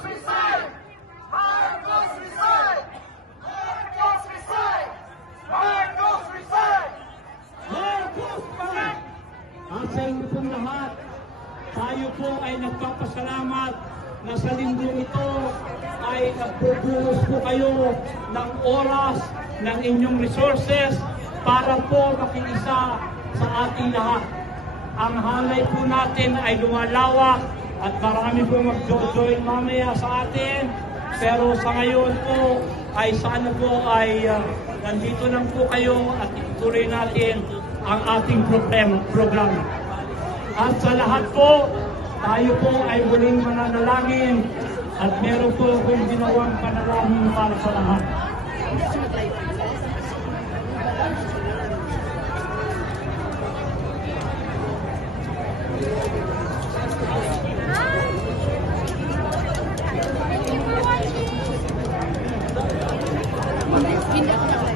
resign! Marcos resign! Marcos resign! Marcos resign! Marcos resign! Sa inyo pong lahat, tayo po ay nagpapasalamat na sa linggo ito ay nagpupulos po kayo ng oras, ng inyong resources para po makiisa sa ating lahat. Ang halay po natin ay lumalawak at marami po mag-join mamaya sa atin. Pero sa ngayon po ay sana po ay nandito lang po kayo at itutuloy natin ang ating programa. At sa lahat po, tayo po ay muling mananalangin at meron po akong ginawang panalangin para sa lahat. Hindi